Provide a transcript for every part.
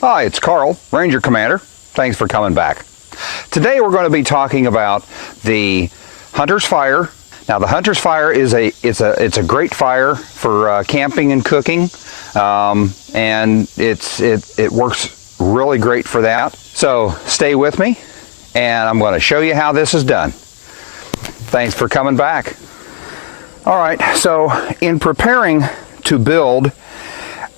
Hi, it's Carl, Ranger Commander. Thanks for coming back. Today we're going to be talking about the Hunter's Fire. Now the Hunter's Fire is it's a great fire for camping and cooking, and it works really great for that. So stay with me, and I'm going to show you how this is done. Thanks for coming back. All right, so in preparing to build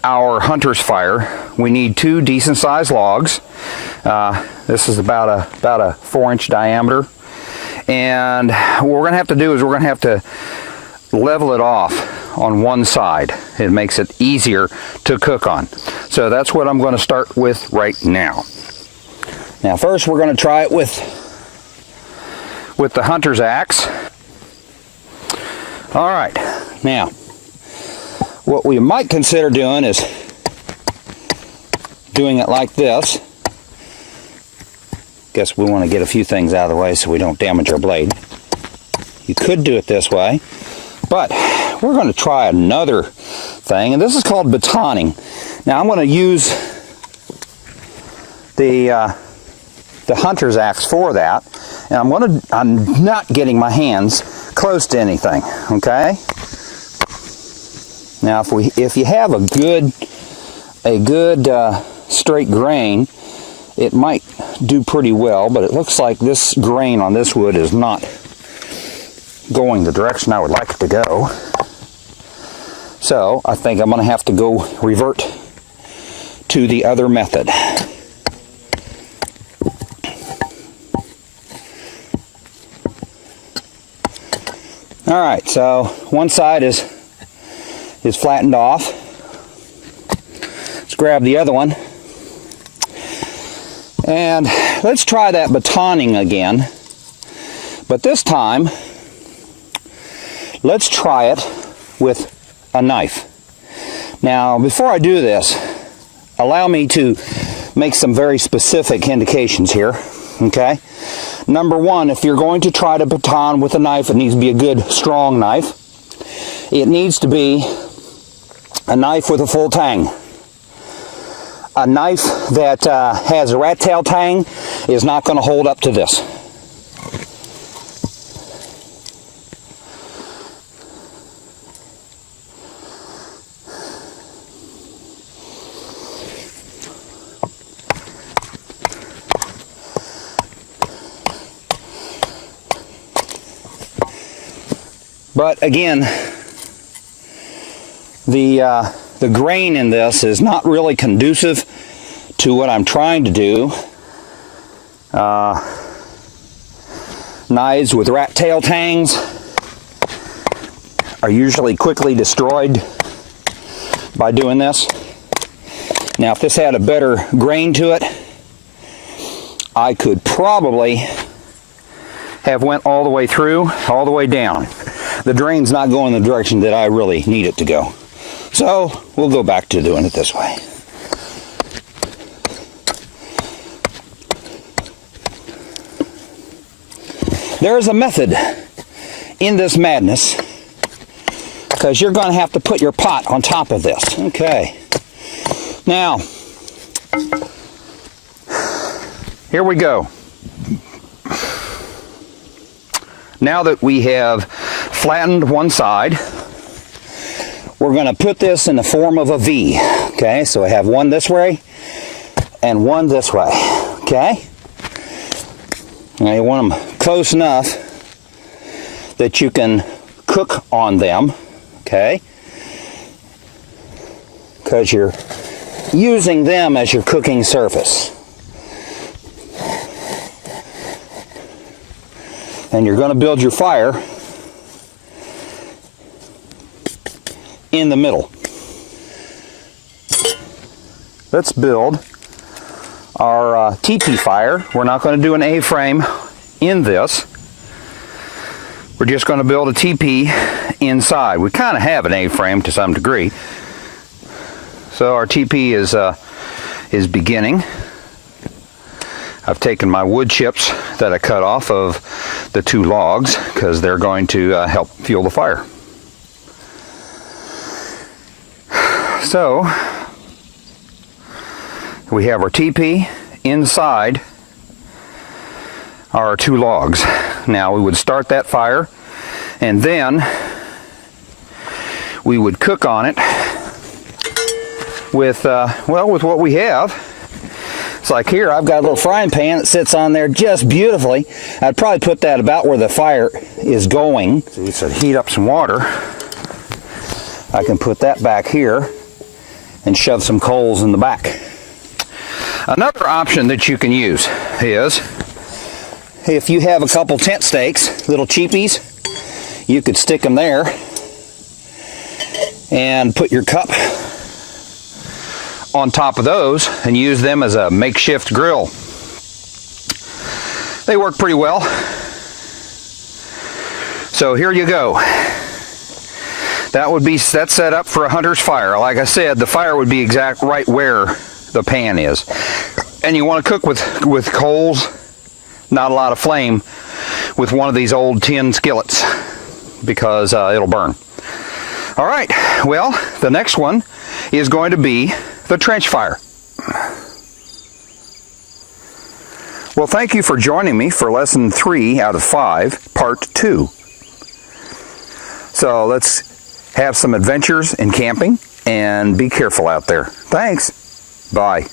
our Hunter's Fire, we need 2 decent sized logs. This is about a 4-inch diameter, and what we're going to have to do is we're going to have to level it off on one side. It makes it easier to cook on. So that's what I'm going to start with right now. Now first we're going to try it with the hunter's axe. All right, now what we might consider doing is doing it like this. Guess we want to get a few things out of the way so we don't damage our blade. You could do it this way, but we're going to try another thing, and this is called batoning. Now I'm going to use the hunter's axe for that, and I'm not getting my hands close to anything. Okay. Now if you have a good straight grain, it might do pretty well, but it looks like this grain on this wood is not going the direction I would like it to go. So I think I'm going to have to go revert to the other method. All right, so one side is flattened off. Let's grab the other one. And let's try that batoning again. But this time, let's try it with a knife. Now, before I do this, allow me to make some very specific indications here. Okay? Number one, if you're going to try to baton with a knife, it needs to be a good, strong knife. It needs to be a knife with a full tang. A knife that has a rat tail tang is not going to hold up to this. But again, the grain in this is not really conducive to what I'm trying to do. Knives with rat tail tangs are usually quickly destroyed by doing this. Now if this had a better grain to it, I could probably have went all the way through, all the way down. The drain's not going the direction that I really need it to go. So we'll go back to doing it this way. There is a method in this madness, because you're going to have to put your pot on top of this. Okay. Now, here we go. Now that we have flattened one side, we're going to put this in the form of a V. Okay, so I have one this way and one this way. Okay, now you want them close enough that you can cook on them. Okay, because you're using them as your cooking surface. And you're going to build your fire in the middle. Let's build our Tepee Fire. We're not going to do an A-frame in this. We're just going to build a teepee inside. We kind of have an A-frame to some degree. So our teepee is beginning. I've taken my wood chips that I cut off of the 2 logs because they're going to help fuel the fire. So We have our teepee. Inside are our 2 logs. Now we would start that fire, and then we would cook on it with, with what we have. It's like here, I've got a little frying pan that sits on there just beautifully. I'd probably put that about where the fire is going. So heat up some water. I can put that back here and shove some coals in the back. Another option that you can use is, if you have a couple tent stakes, little cheapies, you could stick them there and put your cup on top of those and use them as a makeshift grill. They work pretty well. So here you go. That's set up for a hunter's fire. Like I said, the fire would be exact right where the pan is. And you want to cook with coals, not a lot of flame, with one of these old tin skillets, because it'll burn. All right, well, the next one is going to be the trench fire. Well, thank you for joining me for lesson 3 out of 5, part 2. So let's have some adventures in camping and be careful out there. Thanks. Bye.